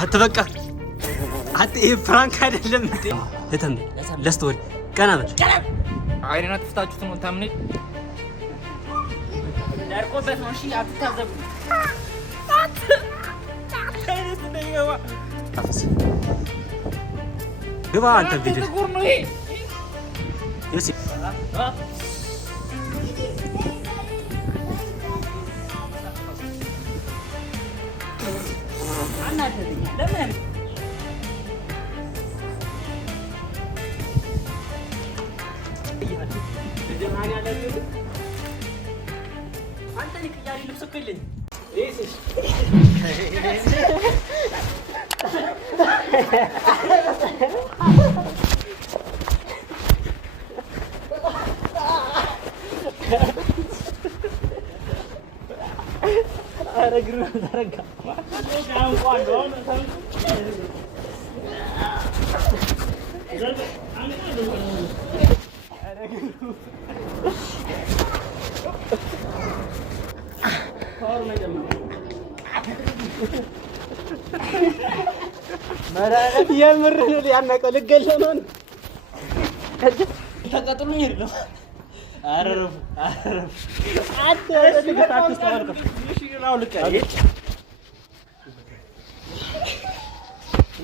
አትበቃ አት ፍራንክ አይደለም እንዴ ለተም ለስቶሪ ቀና በል አይኔና ተፍታችሁት ነው ታምኔ ዳርቆበት ነው። እሺ አትታዘቡ። ግባ አንተ ቪዲዮ እሺ አናደደኛ ለምን መራራት የምር ነው ያናቀው ልገለው ነው ተቀጥሉኝ አይደለም አረረፍ አት ልገታችሁ ተዋልከ እሺ ነው ልቀይ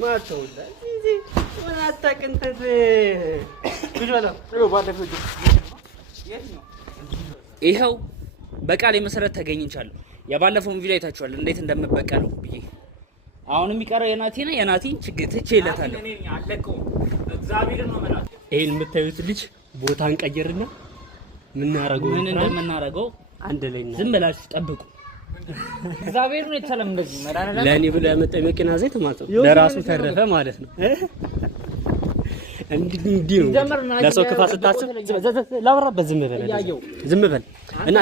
ማተውላ እዚ ምን አታቀንተት ብቻላ ነው ባለፈው የት ነው ይሄው በቃሌ መሰረት ተገኝቻለሁ። የባለፈውን ቪዲዮ አይታችኋል እንዴት እንደምበቀለው ብዬ። አሁን የሚቀረው የናቲን ችግር ትቼለታለሁ። እኔ አለቀው እግዚአብሔር ነው ማለት ይሄን የምታዩት ልጅ ቦታን ቀየርና ምን እንደምናረገው አንድ ላይ እና ዝም ብላችሁ ጠብቁ። እግዚአብሔር ነው የተሰለም እንደዚህ መዳና ለኔ ብሎ ያመጣው መኪና ዘይት ማለት ነው ለራሱ ተረፈ ማለት ነው። እንዲህ ነው ለሰው ክፋት ስታስብ ላወራበት ዝም በል እና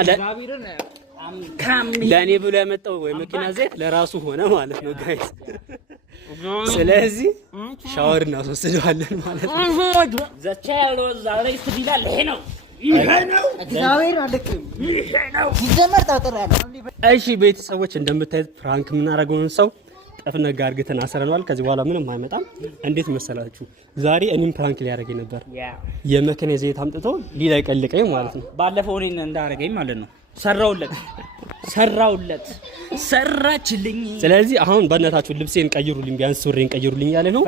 ለኔ ብሎ ያመጣው ወይ መኪና ዘይት ለራሱ ሆነ ማለት ነው ጋይስ። ስለዚህ ሻወር እናስወስደዋለን ማለት ነው። ዘቻሎ ዛሬ ስቢላል ይሄ ነው እግዚአብሔር አለክም ይሄ ነው ሲጀመር ታጠራለ። እሺ ቤተሰቦች እንደምታዩት ፍራንክ የምናደርገውን ሰው ጠፍነጋ አርግተን አሰረናል። ከዚህ በኋላ ምንም አይመጣም። እንዴት መሰላችሁ? ዛሬ እኔም ፍራንክ ሊያደርገኝ ነበር። የመኪና ዘይት አምጥቶ ሊለቀልቀኝ ማለት ነው። ባለፈው እኔን እንዳደረገኝ ማለት ነው። ሰራችልኝ። ስለዚህ አሁን በእናታችሁ ልብሴን ቀይሩልኝ፣ ቢያንስ ሱሪን ቀይሩልኝ ያለ ነው።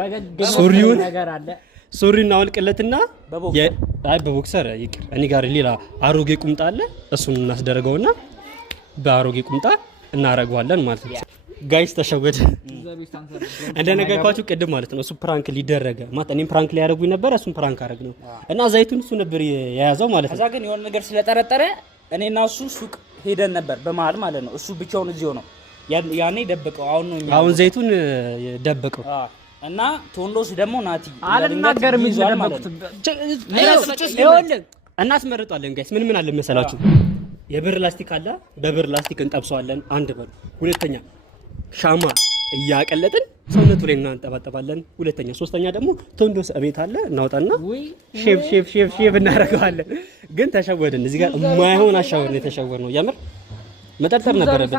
ሱሪውን ነገር አለ ሱሪና አውልቅለትና አይ በቦክሰር ይቅር። እኔ ጋር ሌላ አሮጌ ቁምጣ አለ። እሱን እናስደርገውና በአሮጌ ቁምጣ እናረጋዋለን ማለት ነው። ጋይስ ተሸወደ እንደነገርኳችሁ ቅድም ማለት ነው። እሱ ፕራንክ ሊደረገ ማለት እኔም ፕራንክ ሊያደርጉኝ ነበር። እሱን ፕራንክ አደረግ ነው እና ዘይቱን እሱ ነበር የያዘው ማለት ነው። ከዛ ግን የሆነ ነገር ስለጠረጠረ እኔና እሱ ሱቅ ሄደን ነበር በመሃል ማለት ነው። እሱ ብቻውን እዚሁ ነው ያኔ ደበቀው። አሁን ዘይቱን ደበቀው እና ቶንዶስ ደግሞ ናቲ አልናገርም ይዘደበቁት እናስመርጣለን ጋይስ። ምን አለ መሰላችሁ? የብር ላስቲክ አለ። በብር ላስቲክ እንጠብሰዋለን። አንድ በሉ። ሁለተኛ ሻማ እያቀለጥን ሰውነቱ ላይ እናንጠባጠባለን። ሁለተኛ ሶስተኛ ደግሞ ቶንዶስ እቤት አለ። እናውጣና ሼፍ እናደርገዋለን። ግን ተሸወድን። እዚህ ጋር የማይሆን አሻወር ነው የተሸወር ነው። ያምር መጠርጠር ነበረብን።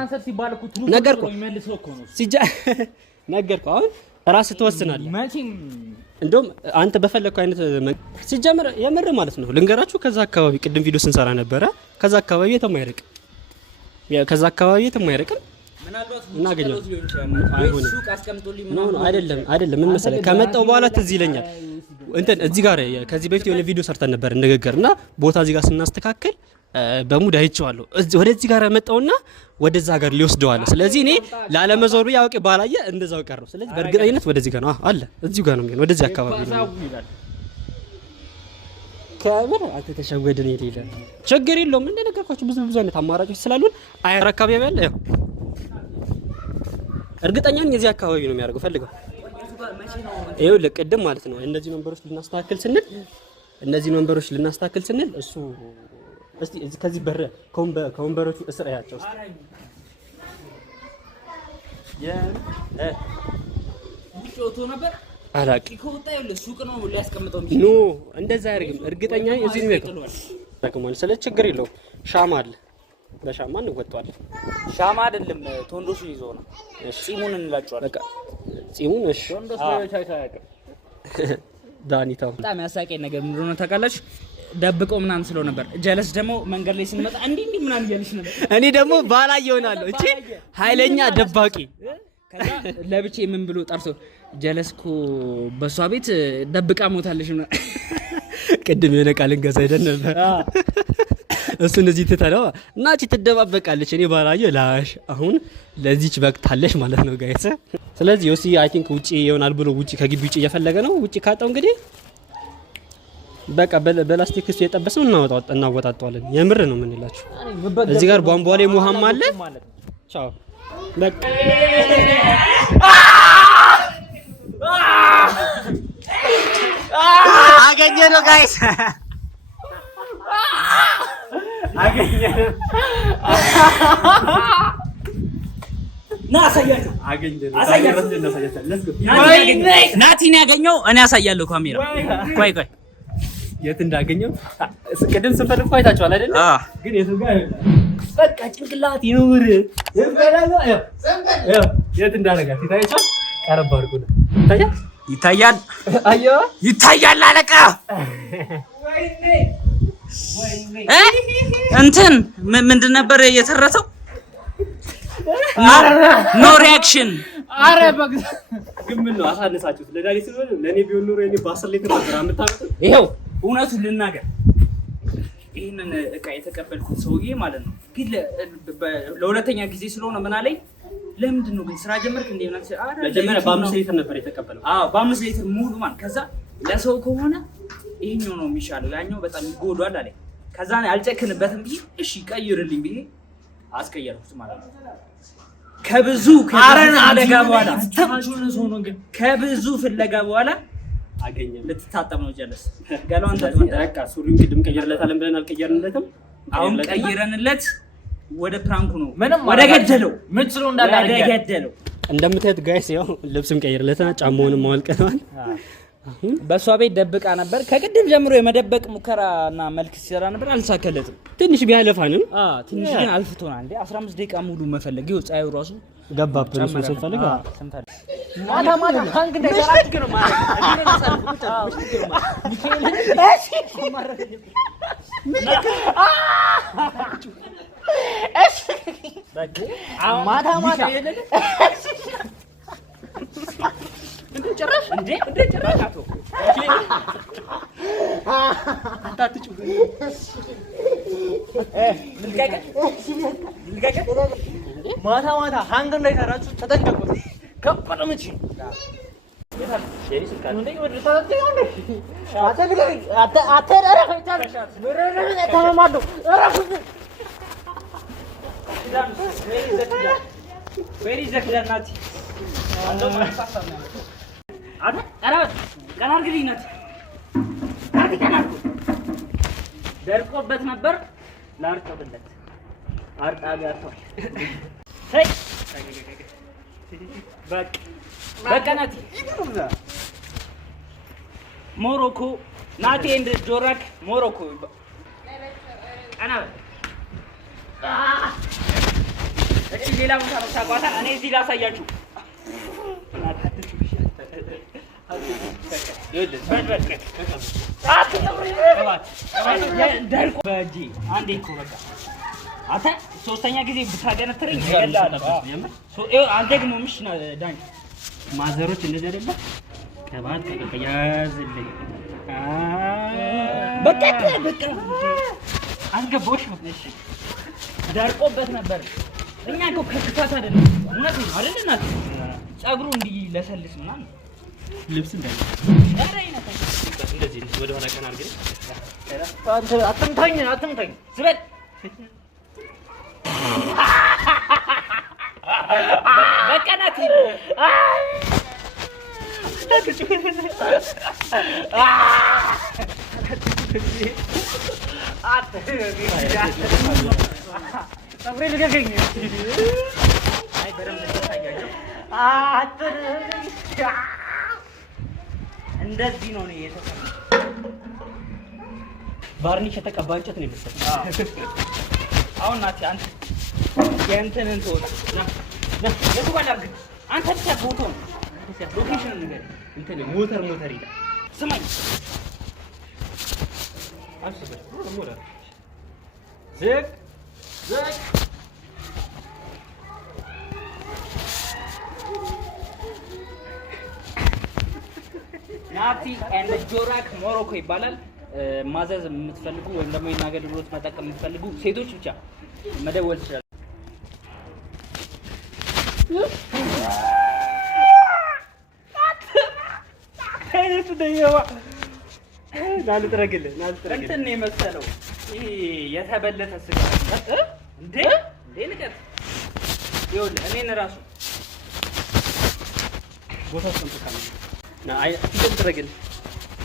ነገርኩ አሁን ራስህ ትወስናለህ። እንደውም አንተ በፈለግከው አይነት ሲጀምር የምር ማለት ነው ልንገራችሁ። ከዛ አካባቢ ቅድም ቪዲዮ ስንሰራ ነበረ። ከዛ አካባቢ የትም አይርቅም። እናገኛለን። አይደለም ምን መሰለህ ከመጣው በኋላ ትዝ ይለኛል እንትን እዚህ ጋር ከዚህ በፊት የሆነ ቪዲዮ ሰርተን ነበር ንግግርና ቦታ እዚህ ጋር ስናስተካክል በሙድ አይቼዋለሁ። ወደዚህ ጋር መጣውና ወደዛ ጋር ሊወስደዋል። ስለዚህ እኔ ላለመዞሩ ያውቄ ባላየ እንደዛው ቀረው። ስለዚህ በእርግጠኝነት ወደዚህ ጋር ነው አለ እዚሁ ጋር ነው የሚሆነው። ወደዚህ አካባቢ ነው ከበር አንተ ተሸወደን ይሌላ ችግር የለውም። እንደነገርኳችሁ ብዙ አይነት አማራጮች ስላሉን አየር አካባቢ ያለ ያው እርግጠኛ ነኝ እዚህ አካባቢ ነው የሚያደርገው ፈልገው። ይኸው ለቀደም ማለት ነው እነዚህ መንበሮች ልናስተካክል ስንል እሱ እስቲ እዚህ ከዚህ በር ከወንበሮቹ እስር ያያቸው ውጪ ነበር አላቂ ከወጣ ይኸውልህ ሱቅ ነው ሊያስቀምጠው ኖ እንደዛ አያደርግም። እርግጠኛ እዚህ ነው ያለው። ስለዚህ ችግር የለውም። ሻማ አለ በሻማ እንወጣዋለን። ሻማ አይደለም ቶንዶሱ ይዞ ነው። ጺሙን እንላጨዋለን። በቃ ጺሙን እሺ። ቶንዶሱ ታይታያቀም ዳኒታው በጣም ያሳቀኝ ነገር ምን እንደሆነ ታውቃላችሁ? ደብቀው ምናምን ስለው ነበር። ጀለስ ደግሞ መንገድ ላይ ስንመጣ እንዲህ ምናምን እያለች ነበር። እኔ ደግሞ ባላየ እሆናለሁ። እቺ ኃይለኛ ደባቂ። ከዛ ለብቼ ምን ብሎ ጠርቶ ጀለስ እኮ በሷ ቤት ደብቃ ሞታለች ነው። ቅድም የሆነ ቃል እንገዛ ሄደን ነበር። እሱ እንደዚህ ትተለው እና እቺ ትደባበቃለች። እኔ ባላየ ላሽ አሁን ለዚች በቅታለች ማለት ነው ጋይስ። ስለዚህ ዮሲ አይ ቲንክ ውጪ ይሆናል ብሎ ውጪ ከግቢ ውጪ እየፈለገ ነው። ውጪ ካጣው እንግዲህ በቃ በላስቲክ እሱ የጠበሰው እናወጣጣዋለን። የምር ነው የምንላችሁ። እዚህ ጋር ቧንቧ ላይ ሙሃም አለ። ቻው በቃ አገኘነው ጋይስ፣ አገኘነው። ናቲን ያገኘው እኔ ያሳያለሁ። ካሜራ ቆይ የት እንዳገኘው ቅድም ስንፈልግ እኮ አይታችኋል አይደል? ግን የቱ ጋር በቃ ጭንቅላት ይኑር የት እንዳደረጋት ይታያችኋል። ቀረብ አድርጎ ነው ይታያል። አዮ ይታያል። አለቃ እንትን ምንድን ነበር የተረተው? ኖ ሪአክሽን። አረ በግዛ ግን ምን ነው አሳነሳችሁት? ለዳኒ ሲሆን ለኔ ቢሆን ኖሮ እኔ በ10 ሊትር ነበር አምታውቁት። ይሄው እውነቱን ልናገር፣ ይሄንን እቃ የተቀበልኩት ሰውዬ ማለት ነው። ግን ለሁለተኛ ጊዜ ስለሆነ ምን አለኝ፣ ለምንድን ነው ግን ስራ ጀመርክ እንዴ? ምናምን አረ መጀመሪያ በ5 ሊትር ነበር የተቀበለው። አዎ በ5 ሊትር ሙሉ ማለት። ከዛ ለሰው ከሆነ ይሄኛው ነው የሚሻለው፣ ያኛው በጣም ይጎዳል አለኝ። ከዛ ነው ያልጨክንበትም ብዬ እሺ ቀይርልኝ ብዬ አስቀየርኩት ማለት ነው። ከብዙ ፍለጋ በኋላ አገኘን። ልትታጠብ ነው ጀለስ ገላውን በቃ ሱሪውን ቅድም ቀይረለታለን ብለን አልቀየርንለትም። አሁን ቀይረንለት ወደ ፕራንኩ ነው ወደ ገደለው ምን ስለው እንዳላረገ ገደለው። እንደምታዩት ጋይስ ያው ልብስም ቀይረለታል፣ ጫማውንም አወልቀናል። በሷ ቤት ደብቃ ነበር። ከቅድም ጀምሮ የመደበቅ ሙከራና መልክ ሲሰራ ነበር፣ አልሳከለትም። ትንሽ ቢያለፋንም ትንሽ ግን አልፍቶናል እንዴ 15 ደቂቃ ሙሉ መፈለግ ይው ጻዩ ራሱ ገባብን። እሱ ስንፈልግ ማታ ሃንግ እንደሰራች ነው ማለት ማታ እንዴ ጭራሽ አቶ አታጥጩ ማታ ሃንግ እንዳይሰራችሁ ተጠንቀቁት። ከፈረምቺ ደርቆበት ነበር ላርጠብለት አርጣቢ አጥቷል። በቃ ናቲ ሞሮኮ ናቲ ኤንድ ጆራክ ሞሮኮ ቀና እቺ ሌላ ቦታ ነው ታቋታ። እኔ እዚህ ላሳያችሁ። ደርቆ በእጄ አንዴ እኮ በቃ አንተ ሶስተኛ ጊዜ ብታገነትረኝ ይገላል። አንተ ግን ምንሽ ነው ዳኝ ማዘሮች እንደዚህ አይደለ? ከባድ ያዝልኝ በቃ አስገባሽ። እሺ ደርቆበት ነበር። እኛ እኮ ከክፋት አይደለም እውነት ነው አይደል? እናት ጸጉሩ እንዲህ ለሰልስ ምናምን ልብስ እንዳለ ኧረ ይነካል። እንደዚህ ወደ ኋላ ቀና አድርገን አንተ አትምታኝ ዝበል በቃ ናት እንደዚህ ነው የተሰራው። ቫርኒሽ የተቀባ እንጨት ነው የመሰለው። አሁን ናቲ አንተ የእንትንን ትወጣ የቱ ጋር ላድርግ? አንተ ብቻ ቦታውን ሎኬሽን ነገር እንትን ሞተር ይላል። ስማኝ አስበህ ሞተር ዝቅ ናቲ ኤንድ ጆራክ ሞሮኮ ይባላል። ማዘዝ የምትፈልጉ ወይም ደግሞ የእኛ አገልግሎት መጠቀም የምትፈልጉ ሴቶች ብቻ መደወል ትችላላችሁ። አይነቱ ደየዋ ናልጥረግልህ እንትን ነው የመሰለው ይሄ የተበለተ ስጋ እንዴ ንቀት ይኸውልህ እኔን እራሱ ቦታው ሰምተካለ ና አይ ልጥረግልህ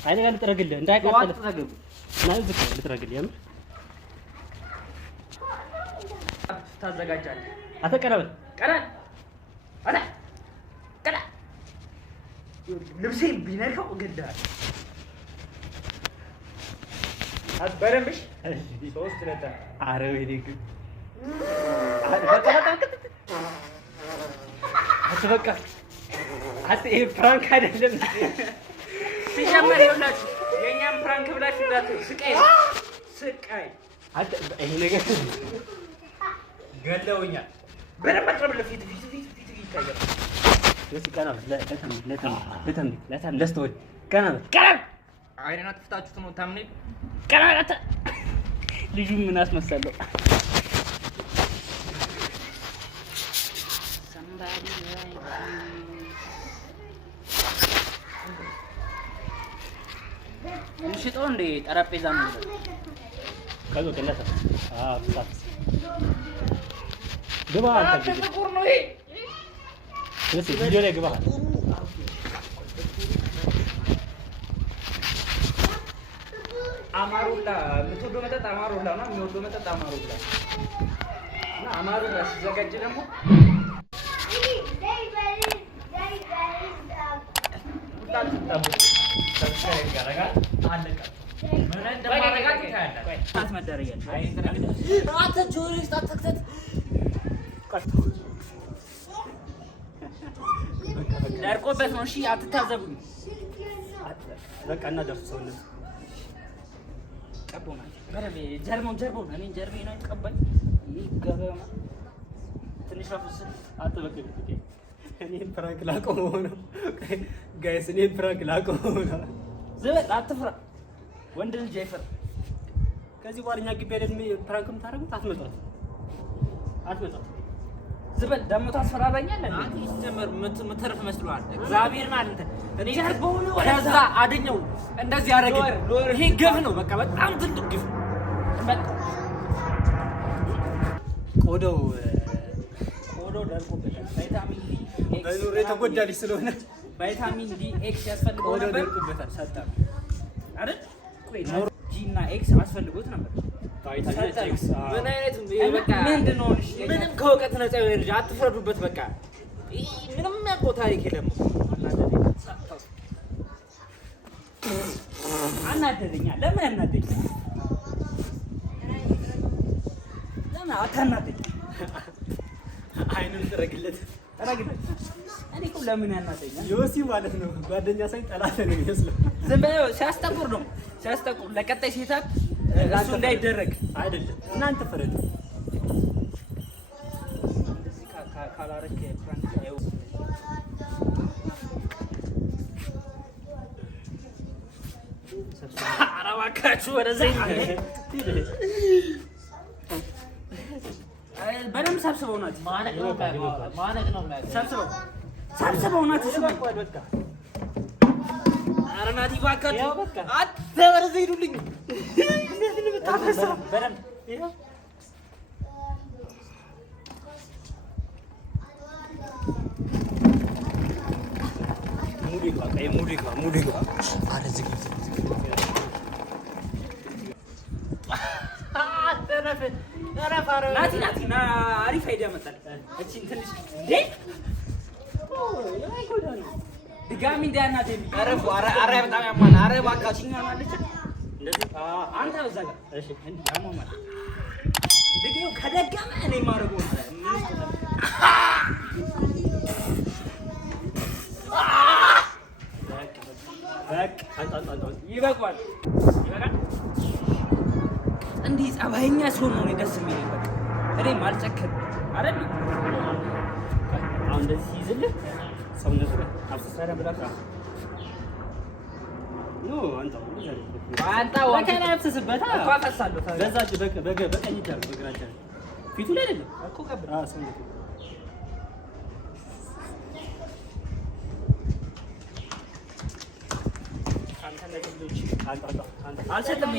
አይኔ ጋር ልጥረግልህ እንዳይቃጠል ና ዝቅ ልጥረግልህ የምር ታዘጋጃለህ። አተቀረበ ቀረን ልብሴን ቢነካው እገድልሃለሁ። አትበረምሽ 3 ለታ ኧረ ወይኔ ግን በቃ ይሄ ፕራንክ አይደለም። ሲጀመር ይኸውላችሁ የእኛም ፕራንክ ብላችሁ እንዳትሉ ስቃይ ነው ስቃይ። ይሄ ነገር ገለውኛል። በደንብ አቅርብልህ ፊት ይታያል። ቀና ለስተወድ ቀና አይኔን አጥፍታችሁት ነው ታምኔ ቀና ልጁ ምን አስመሰለው? እንሽጦ እንደ ጠረጴዛ ነው ከዞ ቀለተ ግባ አንተ ጥቁር ነው ይሄ ስለዚህ ቪዲዮ ላይ ግባ። አማሩላ የምትወደው መጠጥ አማሩላ ነው። የሚወደው መጠጥ አማሩላ እና አማሩላ ሲዘጋጅ ደግሞ ሁላችሁ ጠብቁ። ሰብስክራይብ ያደርጋል አለቀ። ምን እንደማደርጋት ይታያል። አትመደረያል አንተ ጆሪስ አትክተት ደርቆበት ነው። እሺ አትታዘቡኝ። በቃ እና ደርሱ ሰውነት ቀቦና ጀርባው እኔ ጀርቤ ነው ቀባኝ ይገበማ ትንሽ አፍስ አትበቅ እኔም ፕራንክ ላቆመው ነው ጋይስ፣ እኔም ፕራንክ ላቆመው ነው። ዝም አትፍራ፣ ወንድ ልጅ አይፈራ። ከዚህ በኋላ እኛ ግቢ አይደል ፕራንክ የምታደርጉት? አትመጣም ዝበል ደግሞ ታስፈራራኛለህ። አንተ ሲጀመር ምትርፍ መስሎሃል። እግዚአብሔርን አንተ እኔ ጀርባውን ከዛ አደኘው እንደዚህ ያደረገ ይሄ ግፍ ነው። በቃ በጣም ትልቅ ግፍ። ቆዳው ደርቆበታል። ቫይታሚን ዲ በኑሮ የተጎዳ ልጅ ስለሆነ ቫይታሚን ዲ ኤክስ ያስፈልገው ቆዳው ነበር ደርቆበታል። ሰጣ አይደል? ቆይ ጂ እና ኤክስ አስፈልጎት ነበር። ቫይታሚን ኤክስ ምን አይነት በቃ ምንድን ነው? እሺ ምንም ከእውቀት ነፃ የሆነ ልጅ አትፍረዱበት። በቃ ምንም የሚያውቀው ታሪክ የለም። አናደደኛ። ለምን ያናደደኝ? ለምን አታናደኝ? አይኑን ጥረግለት። እኔ እኮ ለምን ያናደኛል? ዮሲ ማለት ነው ጓደኛ ሳይ ጠላት ነው የሚመስለው። ዝም ብለው ሲያስጠቁር ነው ሲያስጠቁር። ለቀጣይ ሴታፕ እሱ እንዳይደረግ አይደለም። እናንተ ፈረዱ ካላረክ ፍራንክ ያው አራዋካችሁ ወደዛ በደምብ ሰብስበው ናት ማነቅ ነው ሰብስበው ናት። እሱ በቃ ኧረ ናቲ እባካችሁ ያው በቃ አንተ ወደዛ ሂዱልኝ። እንደዚህ ነው የምታፈሰው። በደምብ ይሄው ሙሉ ይግባ። አረ ዝግ ናቲ ና አሪፍ አይዲያ መጣል። እቺን ትንሽ እንዴ ድጋሚ እንዳያናደኝ። ኧረ በጣም ያማል። ኧረ እባካችሁ ማለች እንደዚህ አንተ በዛ ጋር እሺ እንዴ ያማማል እንዴ ድግው ከደገመ እኔ ማረገው ነው። ይበቃል። እንዲህ ጸባይኛ ሲሆን ነው ደስ የሚለኝ። በቃ እኔም አልጨክንም አይደል? አሁን እንደዚህ ይዝልህ ሰውነት ላይ አፍሰራ ብላካ ኖ አንተ ወከና አፍስስበታ እኮ አፈሳለሁ። በዛች በቀኝ እጅ በግራጫ ፊቱ ላይ አይደለም እኮ ቀብራ ሰውነት አልሰጥም።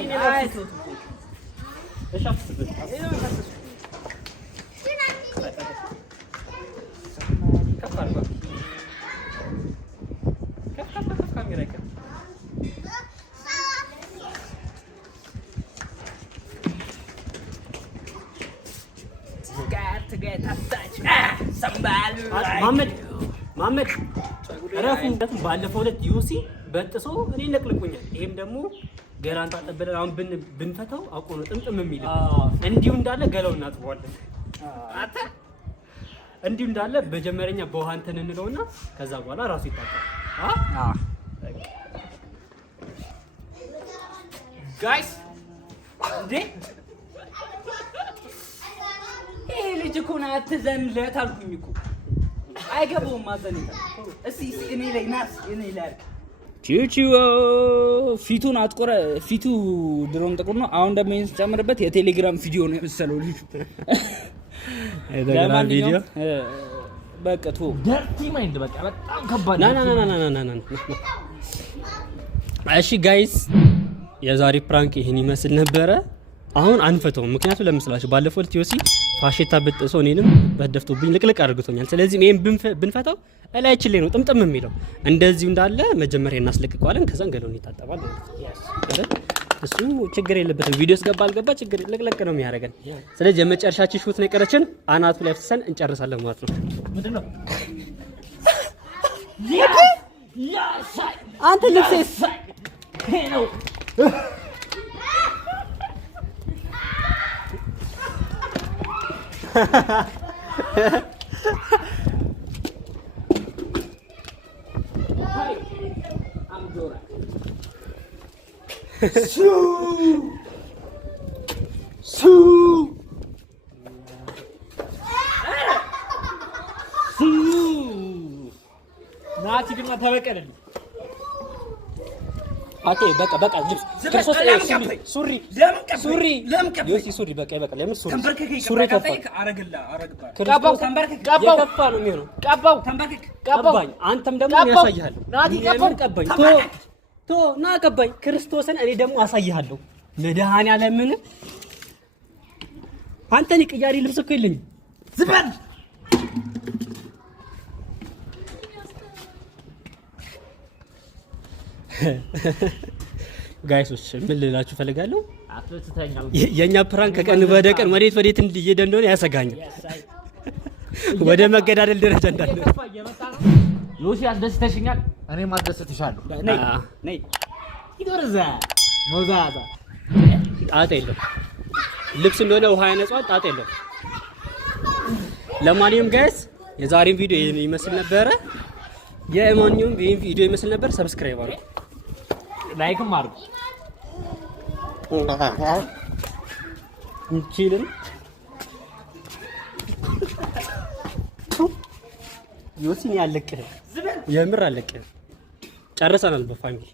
እሺ አፍስስበት ማመድ ረፉ። ባለፈው ዕለት ዩሲ በጥሶ እኔ ነቅልቁኛል። ይሄም ደግሞ ገላን ታጠበለን። አሁን ብንፈታው አውቆ ነው ጥምጥም የሚል እንዲሁ እንዳለ ገላው እናጥበዋለን። አታ እንዲሁ እንዳለ በጀመረኛ በውሃ እንትን እንለውና ከዛ በኋላ ራሱ ይታጣል። ጋይስ እንዴ ይሄ ልጅ እኮ ነው አትዘንለት አልኩኝ እኮ አይገባውም። ማዘንታ እስቲ እኔ ላይ ናስ እኔ ላይ ቺቺዮ ፊቱን አጥቆረ። ፊቱ ድሮም ጥቁር ነው። አሁን ደግሞ ይሄን ጨምርበት የቴሌግራም ቪዲዮ ነው የመሰለው ልጅ የቴሌግራም ቪዲዮ በቃ ቶ ደርቲ ማይንድ በቃ በጣም ከባድ ና እሺ ጋይስ የዛሬ ፕራንክ ይሄን ይመስል ነበረ። አሁን አንፈተውም። ምክንያቱም ለምስላችሁ ባለፈው ቲዮሲ ፋሽታ በጥሶ እኔንም በደፍቶብኝ ልቅልቅ አድርጎኛል። ስለዚህ ይሄን ብንፈታው እላይችን ላይ ነው ጥምጥም የሚለው። እንደዚሁ እንዳለ መጀመሪያ እናስለቅቀዋለን። ከዛን ገለውን ይታጠባል ማለት ነው። እሱ ችግር የለበትም። ቪዲዮስ ገባ አልገባ ችግር ልቅልቅ ነው የሚያደርገን። ስለዚህ የመጨረሻችን ሹት ነው የቀረችን። አናቱ ላይ አፍሰን እንጨርሳለን ማለት ነው። ምንድነው አንተ ልብሴስ ነው ናቲ ግን ተበቀለልኝ። አቴ በቃ ልብስ ክርስቶስ ሱሪ ዮሲ ሱሪ በቃ ይበቃል። ለምን ሱሪ ቀባው የከፋ ነው የሚሆነው። ቀባኝ አንተም ደግሞ ያሳይሃለሁ። ለምን ቀባኝ ቶ ና ቀባኝ ክርስቶስን እኔ ደግሞ አሳይሃለሁ። መድኃኒዓለምን አንተን ቅያሪ ልብስ እኮ የለኝም። ዝበል ጋይሶች ምን ልላችሁ ፈልጋለሁ፣ የኛ ፕራንክ ከቀን ወደ ቀን ወዴት እየሄደ እንደሆነ ያሰጋኛል። ወደ መገዳደል ደረጃ እንዳለ ዮሲ አስደስተሽኛል፣ እኔም አስደስትሻለሁ። ነይ ይዶርዛ ሞዛዛ ጣጣ የለም። ልብስ እንደሆነ ውሃ ያነጻዋል። ጣጣ የለም። ለማንኛውም ጋይስ የዛሬን ቪዲዮ ይመስል ነበረ። የማንኛውም ቪዲዮ ይመስል ነበር። ሰብስክራይብ አድርጉ፣ ላይክም አድርጉ። እንቺልን ዮሲን ያለቅህ የምር አለቅህ። ጨርሰናል በፋሚሊ